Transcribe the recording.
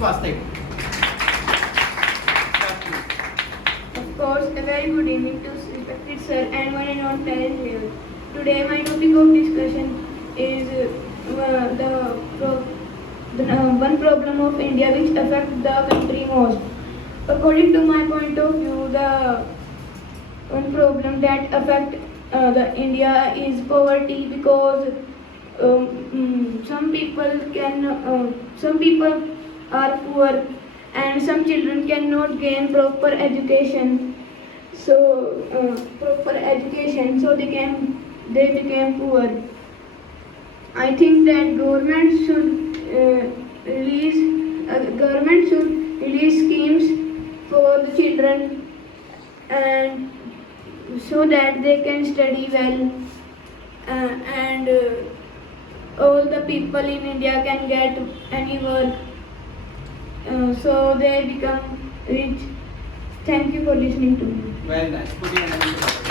वाचता येईल. Of course, a very good evening to respected sir and one and all parents here. Today my topic of discussion is one problem of India which affects the country most. According to my point of view, the one problem that affects the India is poverty, because some people are poor and some children cannot gain proper education. So they became poor. I think that government should release schemes for the children, and so that they can study well, and all the people in India can get any work, so they become rich. Thank you for listening to me. Very nice. Put your hand on the table.